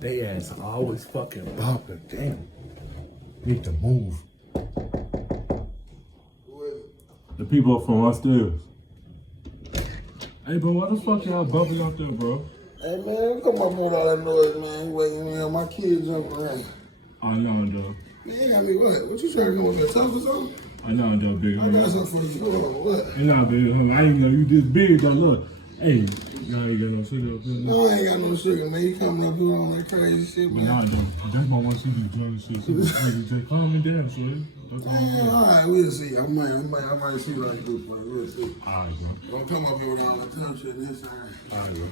They ass always fucking bumping. Damn. Need to move. The people up from upstairs. Hey, bro, why the fuck y'all bumping out there, bro? Hey, man, come up with all that noise, man. Waiting, man. My kids jumping around. I know, Joe. Man, I mean, what? What you trying to come up here? Tough or something? I know, Joe, big I homie. got something for you. Hold on, what? You know, big homie. I didn't know you this big, though. Look. Hey, now you got no sugar up here. No, I ain't got no sugar, man. You coming up here on that crazy shit, But man. nah, Joe. That's my one see you drunk shit. So, hey, calm me down, son. That's all I'm Man, doing. all right, we'll see. I might see what I can do for you. We'll see. All right, bro. Don't come up here with all that tough shit this time. All right, bro.